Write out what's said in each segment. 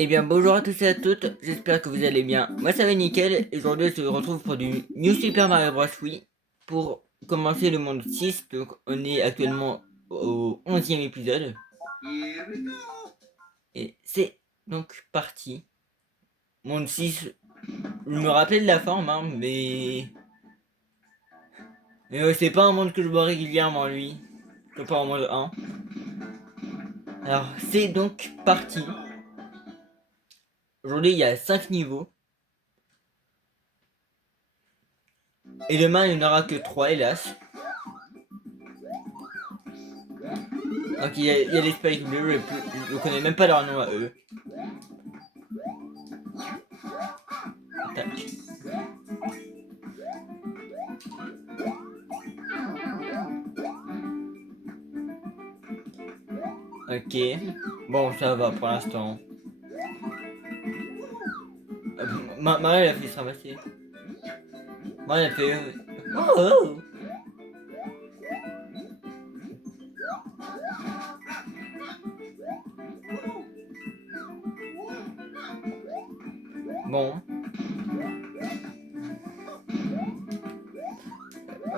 Eh bien bonjour à tous et à toutes, j'espère que vous allez bien. Moi ça va nickel, et aujourd'hui je se retrouve pour du New Super Mario Bros. Wii pour commencer le monde 6, donc on est actuellement au 11e épisode. Et c'est donc parti. Monde 6, je me rappelle de la forme, hein, mais c'est pas un monde que je vois régulièrement lui, que pas en monde 1. Alors c'est donc parti. Aujourd'hui il y a 5 niveaux, et demain il n'y en aura que 3 hélas. Donc il y a les Spikes bleus, je connais même pas leur nom à eux. Tac. Ok. Bon, ça va pour l'instant. Marie, elle a fait se ramasser. Marie, elle a fait. Oh, oh. Bon,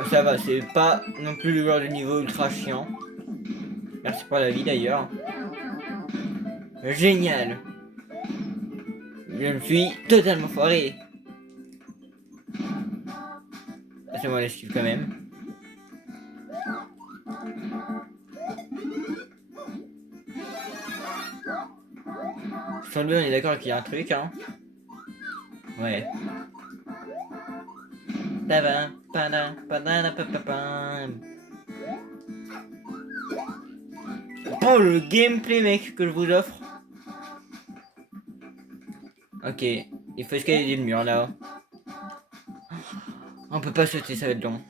ça va, c'est pas non plus le genre de niveau ultra chiant. Merci pour la vie d'ailleurs. Génial. Je me suis totalement foiré. Ah, c'est moi l'esquive quand même. Sur le on est d'accord qu'il y a un truc, hein. Ouais. Oh, le gameplay, mec, que je vous offre. Ok, il faut escalader le mur là. On peut pas sauter, ça va être long.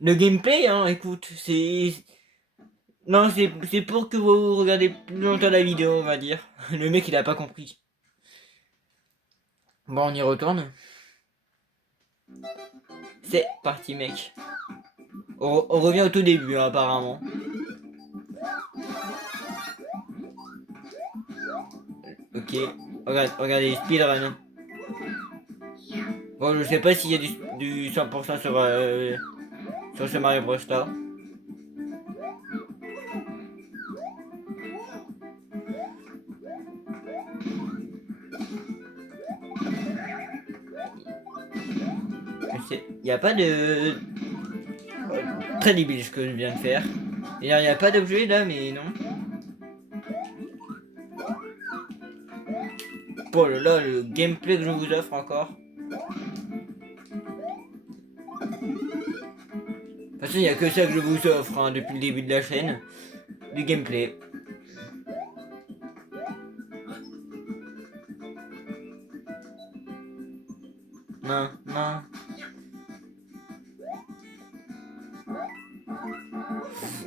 Le gameplay, hein, écoute, c'est... Non, c'est pour que vous regardez plus longtemps la vidéo, on va dire. Le mec, il a pas compris. Bon, on y retourne. C'est parti, mec. On revient au tout début, hein, apparemment. Ok, regardez les speedrun. Bon, je sais pas s'il y a du 100% sur ce Mario Bros là. Il n'y a pas de... Très débile ce que je viens de faire. Il n'y a pas d'objet là, mais non. Oh là là, le gameplay que je vous offre encore. De toute façon, il n'y a que ça que je vous offre, hein, depuis le début de la chaîne. Du gameplay. Non, non.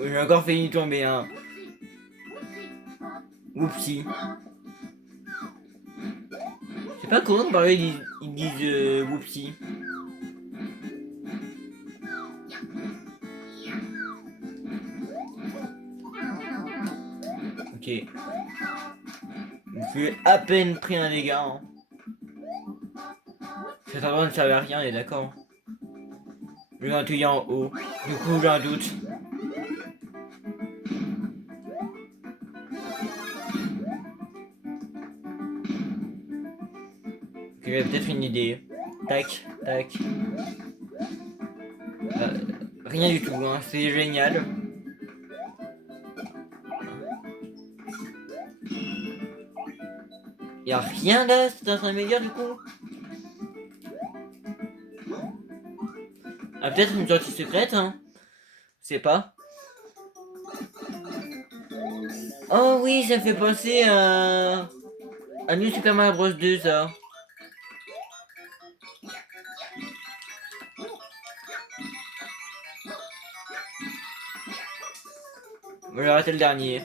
J'ai encore failli tomber, hein. Oupsie. C'est pas comment par là ils disent whoopsie. Ok. Je me suis à peine pris un dégât, hein. Cet endroit ne servait à rien, on est d'accord. Le gratouillant en haut. Du coup, j'ai un doute. Ok, j'ai peut-être une idée. Tac, tac. Rien du tout, hein. C'est génial. Y'a rien là, c'est en train de me dire du coup. Ah, peut-être une sortie secrète, hein. Je sais pas. Oh oui, ça me fait penser à New Super Mario Bros 2, ça. J'ai raté le dernier.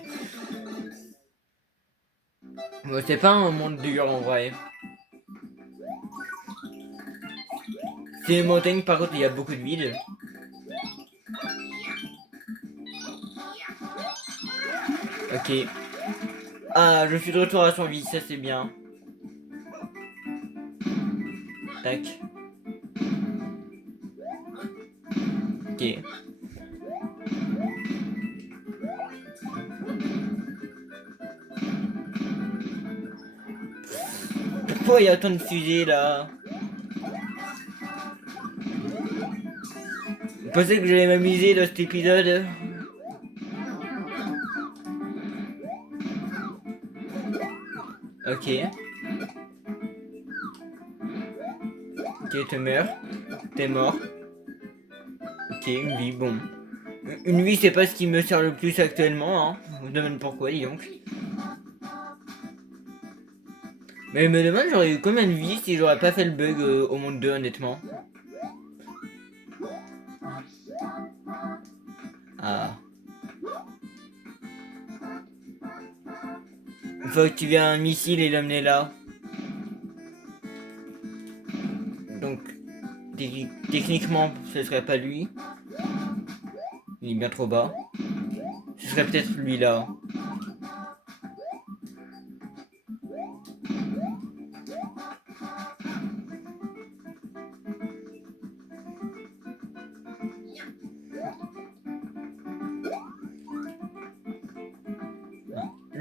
Bon, c'est pas un monde dur en vrai. C'est une montagne, par contre, il y a beaucoup de vide. Ok. Ah, je suis de retour à 108, ça c'est bien. Tac. Ok. Pourquoi il y a autant de fusées là? Vous pensez que j'allais m'amuser dans cet épisode? Ok. Ok, tu meurs. T'es mort. Ok, une vie, bon. Une vie, c'est pas ce qui me sert le plus actuellement, hein. Je me demande pourquoi, dis donc. Mais je me demande, j'aurais eu combien de vies si j'aurais pas fait le bug au monde 2, honnêtement. Ah. Une fois que tu viens un missile et l'amener là. Donc, techniquement, ce serait pas lui. Il est bien trop bas. Ce serait peut-être lui là.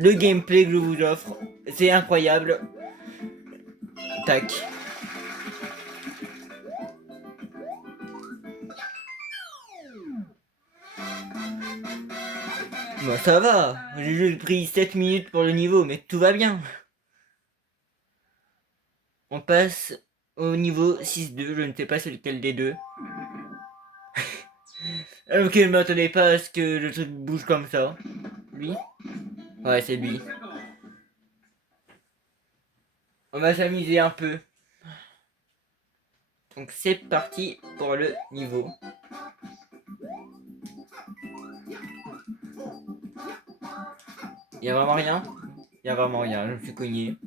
Le gameplay que je vous offre, c'est incroyable. Tac. Bon, ça va. J'ai juste pris 7 minutes pour le niveau, mais tout va bien. On passe au niveau 6-2, je ne sais pas c'est lequel des deux. Ok, je m'attendais pas à ce que le truc bouge comme ça. Lui? Ouais, c'est lui. On va s'amuser un peu. Donc c'est parti pour le niveau. Y'a vraiment rien? Y'a vraiment rien, je me suis cogné.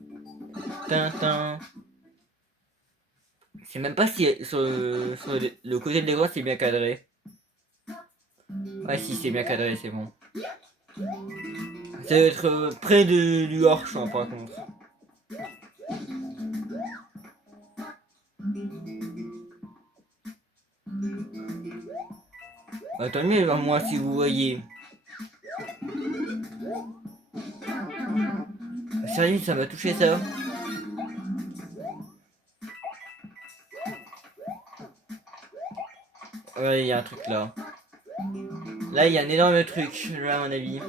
Tintin. Je sais même pas si sur le côté de l'écran c'est bien cadré. Ouais, si c'est bien cadré, c'est bon. Ça doit être près du hors-champ par contre. Bah, tant mieux, moi si vous voyez. Sérieux, ça m'a touché ça. Ouais, il y a un truc là. Là, il y a un énorme truc, là, à mon avis.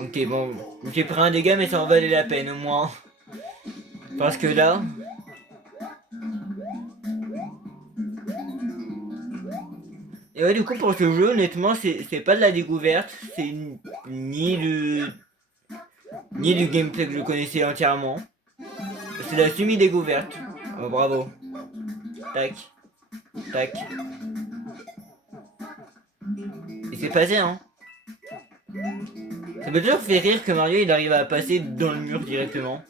Ok, bon, j'ai pris un dégât, mais ça en valait la peine au moins. Parce que là. Et ouais, du coup, pour ce jeu, honnêtement, c'est pas de la découverte. C'est ni ni du gameplay que je connaissais entièrement. C'est de la semi-découverte. Oh, bravo. Tac, tac. Et c'est passé, hein. Ça m'a toujours fait rire que Mario il arrive à passer dans le mur directement.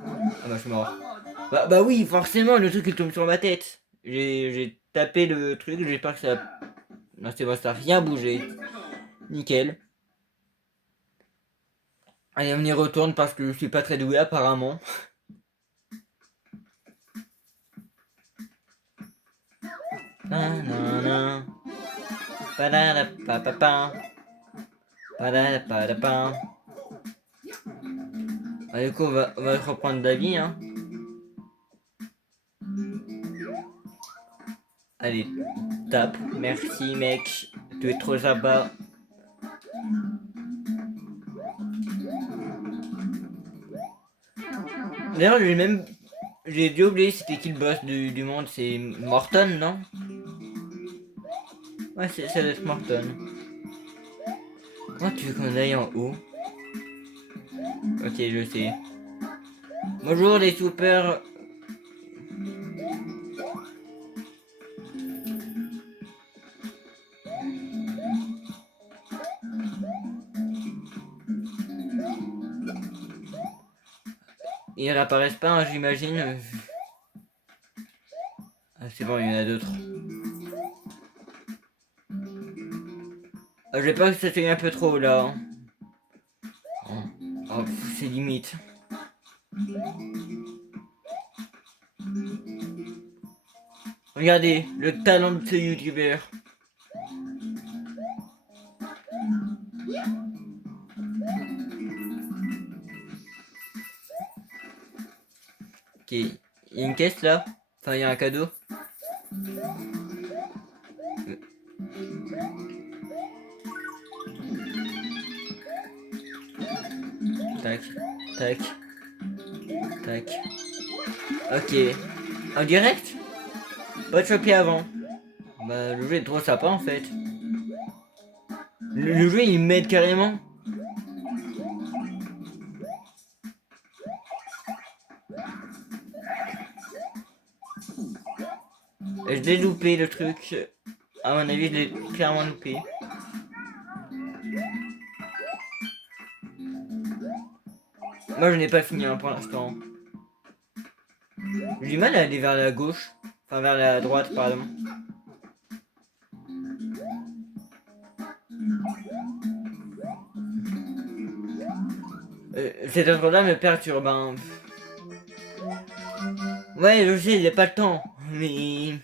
Ah bah je suis mort. Bah oui, forcément, le truc il tombe sur ma tête. J'ai tapé le truc, j'espère que ça. Non, c'est bon, ça a rien bougé. Nickel. Allez, on y retourne parce que je suis pas très doué apparemment. Nanana. Padadapapapa. Padadapapapa. Allez, du coup, on va reprendre d'avis, hein. Allez, tape. Merci, mec. Tu es trop sympa. D'ailleurs, j'ai dû oublier c'était qui le boss du monde. C'est Morton, non? Ouais, ça doit être Morton. Comment tu veux qu'on aille en haut? Ok, je sais. Bonjour les super. ils réapparaissent pas, hein, j'imagine. Ah, c'est bon, il y en a d'autres. Ah, j'ai peur que ça soit un peu trop là. Oh, oh, c'est limite. Regardez le talent de ce youtubeur. Ok, il y a une caisse là. Enfin, il y a un cadeau. Tac, tac, tac. Ok. En direct? Pas de choper avant. Bah, le jeu est trop sympa en fait. Le jeu il m'aide carrément. Et je l'ai loupé le truc. À mon avis, je l'ai clairement loupé. Moi, je n'ai pas fini hein, pour l'instant. J'ai du mal à aller vers la gauche. Enfin, vers la droite, pardon. Cet endroit-là me perturbe. Hein. Ouais, je sais, il n'y a pas le temps. Mais...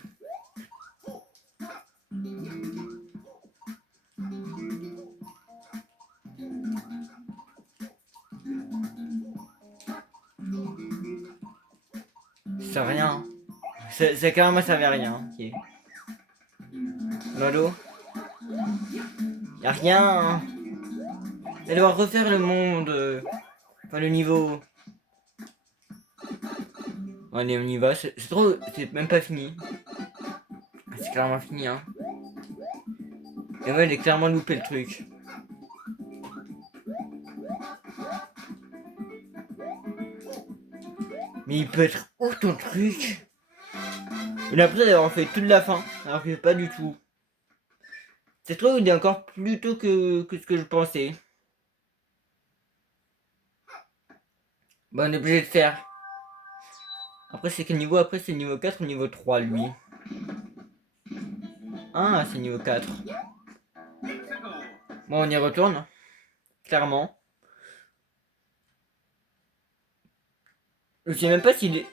Ça rien. Ça carrément servait à rien. Ok. Malo? Y'a rien. Elle doit refaire le monde. Enfin, le niveau. Allez, on y va. C'est trop. C'est même pas fini. C'est clairement fini, hein. Et ouais, j'ai clairement loupé le truc. Mais il peut être où ton truc? Il a l'impression d'avoir fait toute la fin, alors que pas du tout. C'est trop, il est encore plus tôt que ce que je pensais. Bon, on est obligé de faire. Après, c'est quel niveau? Après, c'est niveau 4 ou niveau 3, lui? Ah, c'est niveau 4. Bon, on y retourne. Clairement. Je sais même pas s'il est...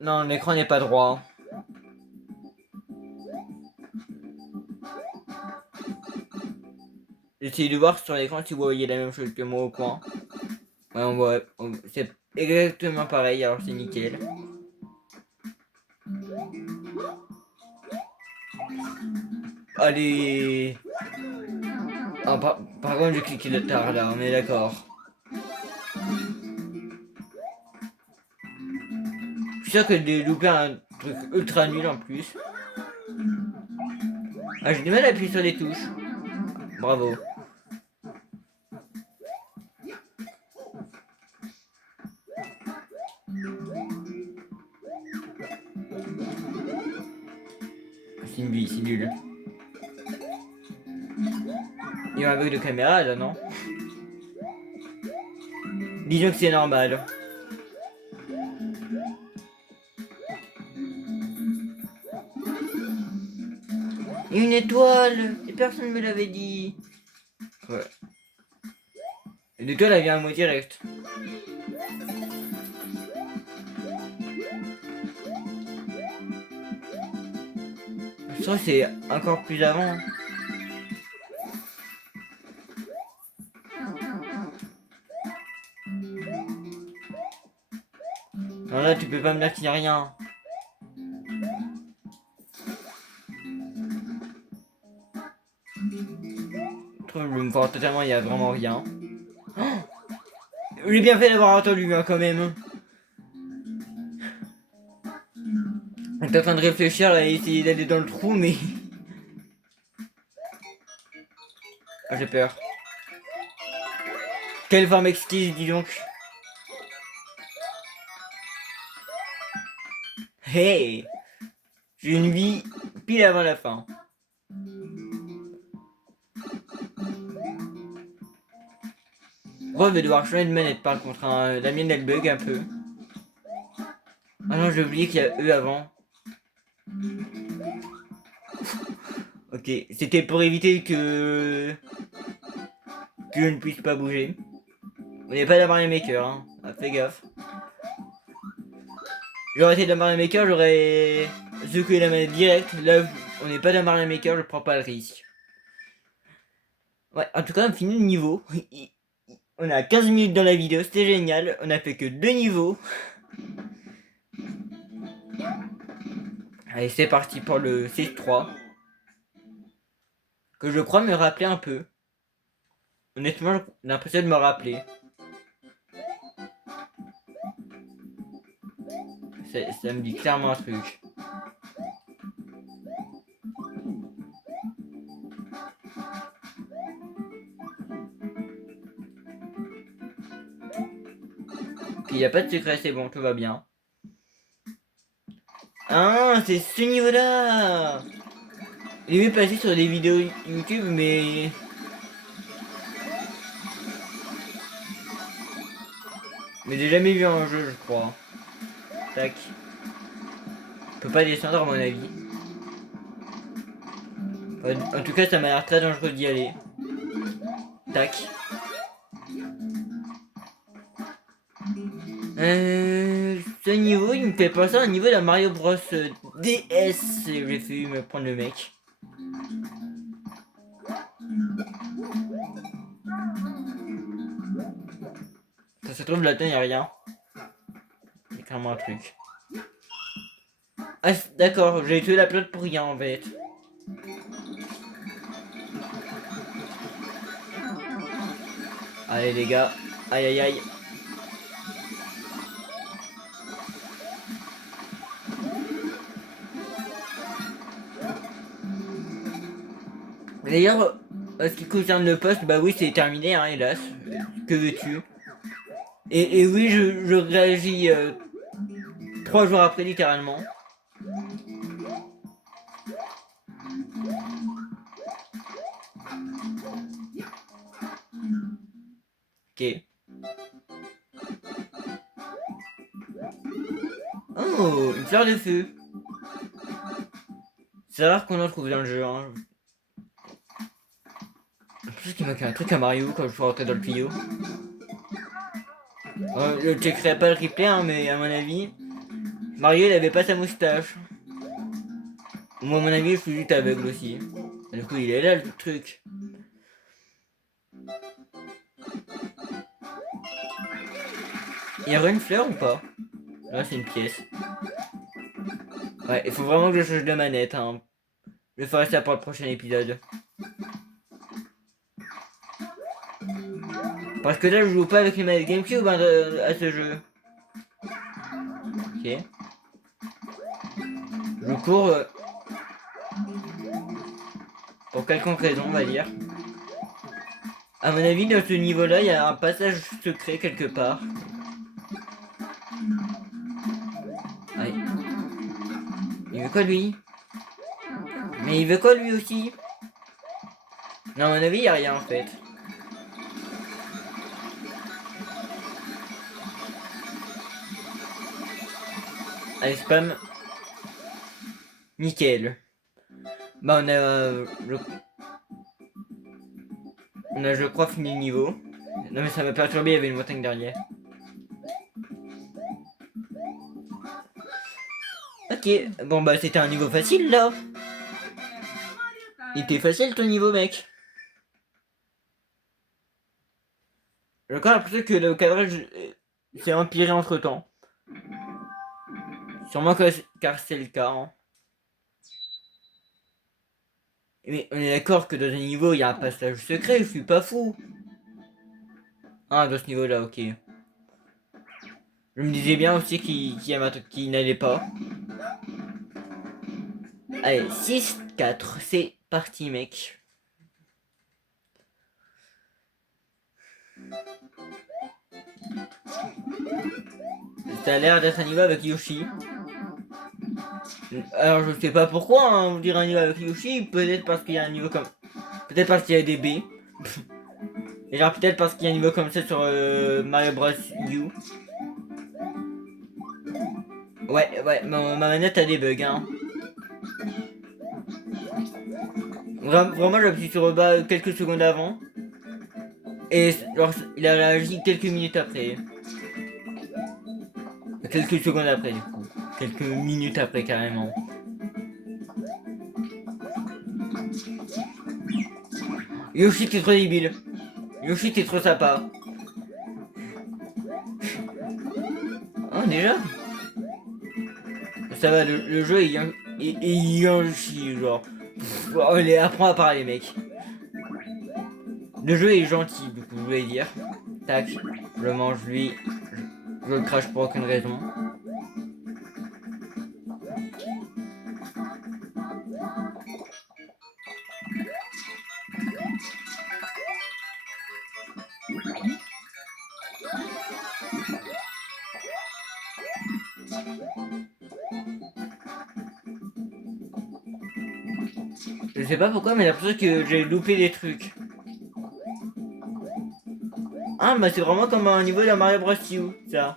Non, l'écran n'est pas droit. J'essaie de voir sur l'écran si vous voyez la même chose que moi au point. Ouais, on voit... C'est exactement pareil, alors c'est nickel. Allez. Ah, par contre, j'ai cliqué de tard là, on est d'accord. Je suis sûr que j'ai loupé un truc ultra nul en plus. Ah, j'ai du mal à appuyer sur les touches. Bravo. C'est une vie, c'est nul. Il y a un bug de caméra là, non? Disons que c'est normal. Une étoile! Et personne ne me l'avait dit. Ouais. L'étoile elle vient à moi direct. Je trouve que c'est encore plus avant. Non là tu peux pas me dire qu'il n'y a rien. Je trouve que je me vois totalement, il n'y a vraiment rien. Oh, j'ai bien fait d'avoir entendu hein, quand même. On est en train de réfléchir et essayer d'aller dans le trou mais... Ah, j'ai peur. Quelle forme exquise, dis donc. Hey! J'ai une vie pile avant la fin. Bon, je vais devoir changer de manette par contre. Hein. La mienne elle bug un peu. Ah non, j'ai oublié qu'il y a eux avant. Ok, c'était pour éviter que je ne puisse pas bouger. On n'est pas dans Mario Maker, hein. Ah, fais gaffe. J'aurais été dans Mario Maker, j'aurais secoué la manette direct. Là, on n'est pas dans Mario Maker, je prends pas le risque. Ouais, en tout cas, on finit le niveau. On a 15 minutes dans la vidéo, c'était génial. On a fait que 2 niveaux. Allez, c'est parti pour le 6-3. Que je crois me rappeler un peu. Honnêtement, j'ai l'impression de me rappeler. Ça me dit clairement un truc. Ok, y a pas de secret, c'est bon, tout va bien. Ah, c'est ce niveau-là. J'ai vu passer sur des vidéos YouTube, mais... j'ai jamais vu en jeu, je crois. Tac. On peut pas descendre à mon avis. En tout cas, ça m'a l'air très dangereux d'y aller. Tac. Ce niveau, il me fait penser à un niveau de la Mario Bros DS. J'ai fait me prendre le mec. Ça se trouve là-dedans, y'a rien. Il y a clairement un truc. Ah, d'accord, j'ai tué la plante pour rien en fait. Allez les gars. Aïe aïe aïe. D'ailleurs, ce qui concerne le poste, bah oui, c'est terminé, hein, hélas. Que veux-tu? Et oui, je réagis 3 jours après, littéralement. Ok. Oh, une fleur de feu. C'est rare qu'on en trouve dans le jeu, hein. Je pense qu'il manque un truc à Mario quand je suis rentré dans le tuyau. Je checkerai pas le replay, hein, mais à mon avis, Mario il avait pas sa moustache. Moi, à mon avis, je suis juste aveugle aussi. Du coup, il est là le truc. Il y aura une fleur ou pas? Là, c'est une pièce. Ouais, il faut vraiment que je change de manette, hein. Je ferai ça pour le prochain épisode. Parce que là, je joue pas avec les manettes GameCube hein, à ce jeu. Ok. Je cours pour quelconque raison, on va dire. À mon avis, dans ce niveau-là, il y a un passage secret quelque part. Allez. Il veut quoi lui? Mais il veut quoi lui aussi? Non, à mon avis, il n'y a rien en fait. Allez, spam. Nickel. Bah, je crois, fini le niveau. Non, mais ça m'a perturbé, il y avait une montagne derrière. Ok, bon, bah, c'était un niveau facile là. Il était facile ton niveau, mec. J'ai encore l'impression que le cadrage s'est empiré entre temps. Sûrement car c'est le cas. Hein. Mais on est d'accord que dans un niveau il y a un passage secret, je suis pas fou. Ah, dans ce niveau là, ok. Je me disais bien aussi qu'il n'allait pas. Allez, 6-4, c'est parti, mec. Ça a l'air d'être un niveau avec Yoshi. Alors je sais pas pourquoi hein, on dirait un niveau avec Yoshi, peut-être parce qu'il y a un niveau comme... Peut-être parce qu'il y a des B. Et genre peut-être parce qu'il y a un niveau comme ça sur Mario Bros U. Ouais, ma manette a des bugs, hein. Vraiment, j'appuie sur le bas quelques secondes avant. Et genre, il a réagi quelques minutes après. Quelques secondes après, du coup. Quelques minutes après, carrément. Yoshi, t'es trop débile. Yoshi, t'es trop sympa. Oh, déjà? Ça va, le jeu est Yoshi, genre. Oh, apprends à parler, mec. Le jeu est gentil, du coup, je voulais dire. Tac, je le mange lui. Je le crache pour aucune raison. Je sais pas pourquoi, mais j'ai l'impression que j'ai loupé des trucs. Ah, bah c'est vraiment comme un niveau de Mario Bros. U, ça.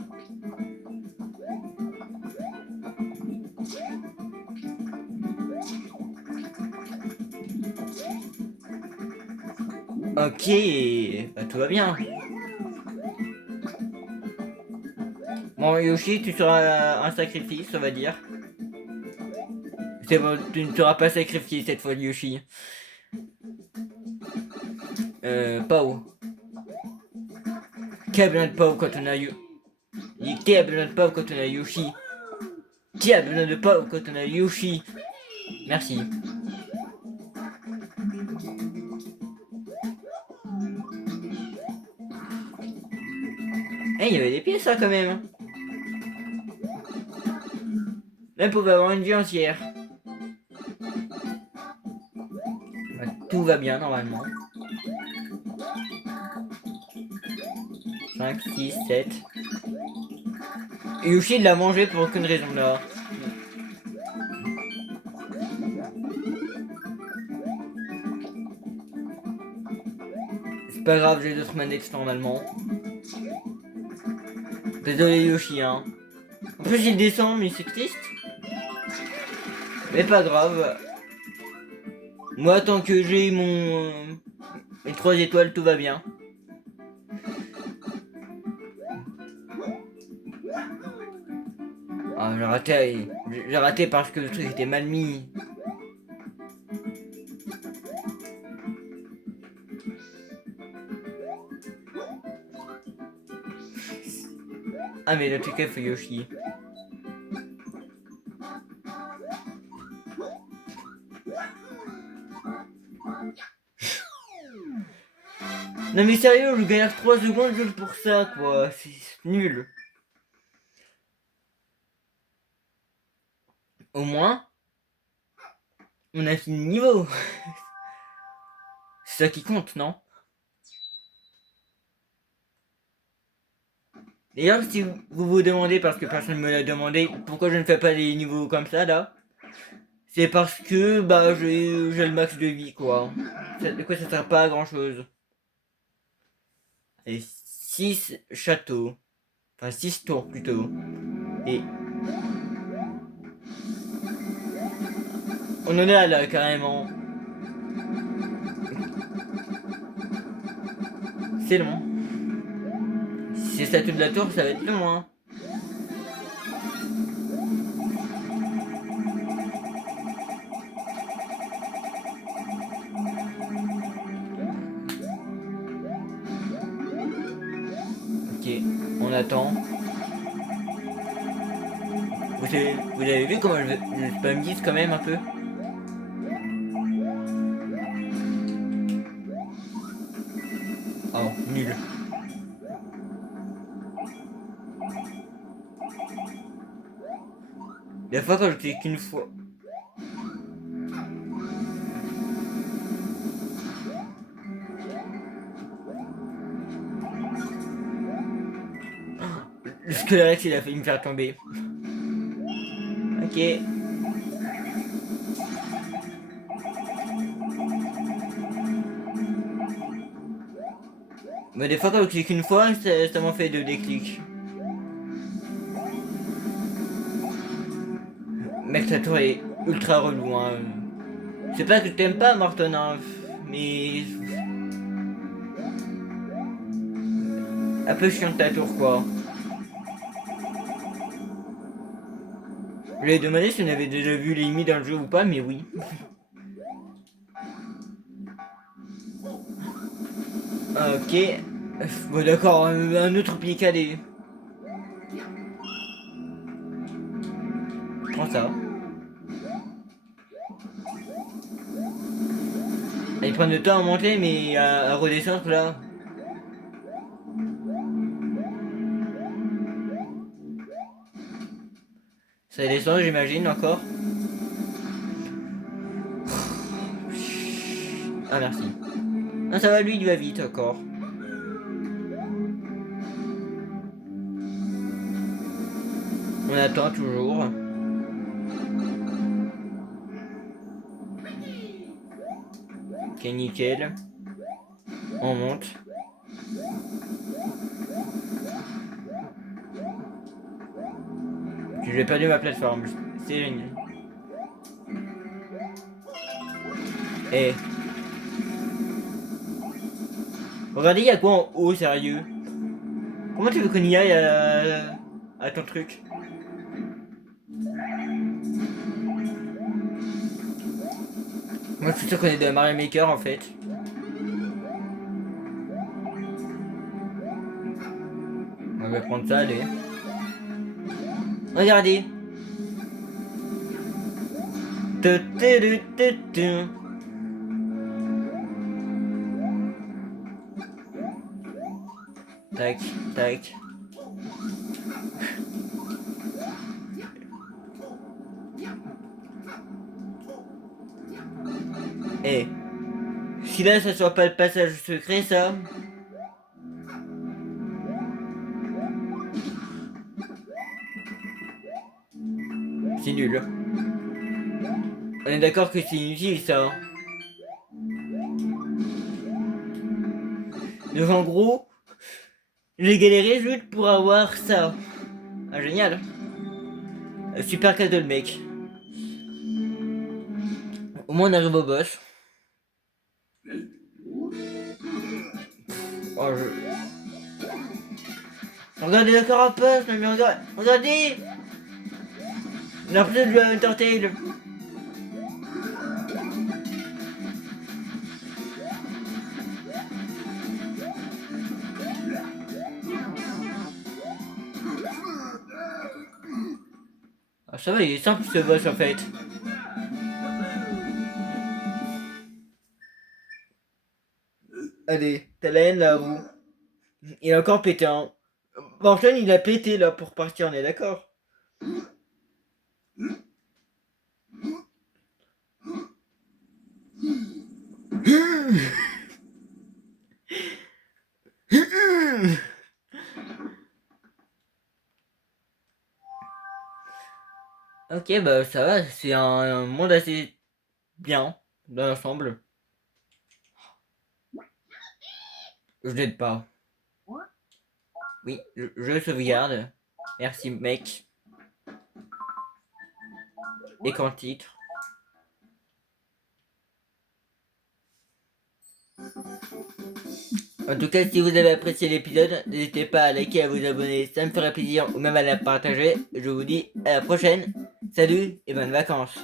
Ok, bah tout va bien. Bon, Yoshi, tu seras un sacrifice, on va dire. C'est bon, tu ne seras pas sacrifié cette fois, Yoshi. Pau. Qui a besoin de Pau quand on a Qui a besoin de Pau quand on a Yoshi? Qui a besoin de Pau quand on a Yoshi? Merci. Eh, il y avait des pièces, ça, quand même. Là, on pouvait avoir une vie entière. Bah, tout va bien, normalement. 5, 6, 7. Et Yoshi l'a mangé pour aucune raison, là. C'est pas grave, j'ai d'autres manettes, normalement. Désolé, Yoshi, hein. En plus, il descend, mais c'est triste. Mais pas grave. Moi, tant que j'ai mes 3 étoiles, tout va bien. Ah, j'ai raté. J'ai raté parce que le truc était mal mis. Ah, mais le truc est fait Yoshi. Non, mais sérieux, je galère 3 secondes juste pour ça, quoi. C'est nul. Au moins, on a fini le niveau. C'est ça qui compte, non? D'ailleurs, si vous vous demandez, parce que personne ne me l'a demandé, pourquoi je ne fais pas des niveaux comme ça, là, c'est parce que, bah, j'ai le max de vie, quoi. Du coup, ça sert pas à grand chose. Et 6 châteaux. Enfin, 6 tours, plutôt. Et on en est là, carrément. C'est long. Si c'est statue de la tour, ça va être long, hein. Ok, on attend. Vous avez vu comment je spam 10 quand même un peu? Oh, nul. La fois quand je clique qu'une fois. Le squelette il a failli me faire tomber. Ok. Mais des fois quand je clique une fois, ça m'en fait deux déclics. Mec, ta tour est ultra relou, hein. C'est pas que je t'aime pas, Morton, hein, mais... Un peu chiant ta tour, quoi. Je lui ai demandé si on avait déjà vu les limites dans le jeu ou pas, mais oui. Ok. Bon, d'accord, un autre pied calé. Prends ça. Ils prennent le temps à monter, mais à redescendre là. Ça descend, j'imagine, encore. Ah, merci. Non, ça va, lui, il va vite encore. On attend toujours. Ok, nickel. On monte. J'ai perdu ma plateforme. C'est génial. Eh. Regardez, il y a quoi en haut, sérieux? Comment tu veux qu'on y aille à ton truc? Moi, je suis sûr qu'on est dans Mario Maker en fait. On va prendre ça, allez. Regardez. Tac, tac. Eh. Si là, ça soit pas le passage secret, ça. C'est nul. On est d'accord que c'est inutile, ça. Donc en gros, j'ai galéré juste pour avoir ça. Ah, génial. Super cadeau le mec. Au moins on arrive au boss. Oh, regardez la carapace, mais regardez. On a l'impression de lui un Undertale. Ah, ça va, il est simple ce boss en fait. Allez, t'as la haine là-haut. Il a encore pété un. Morton, il a pété là pour partir, on est d'accord. Ok, bah ça va, c'est un monde assez bien dans l'ensemble. Je l'aide pas. Oui, je sauvegarde. Merci mec. Et qu'en titre. En tout cas, si vous avez apprécié l'épisode, n'hésitez pas à liker, à vous abonner, ça me ferait plaisir, ou même à la partager. Je vous dis à la prochaine. Salut et bonnes vacances.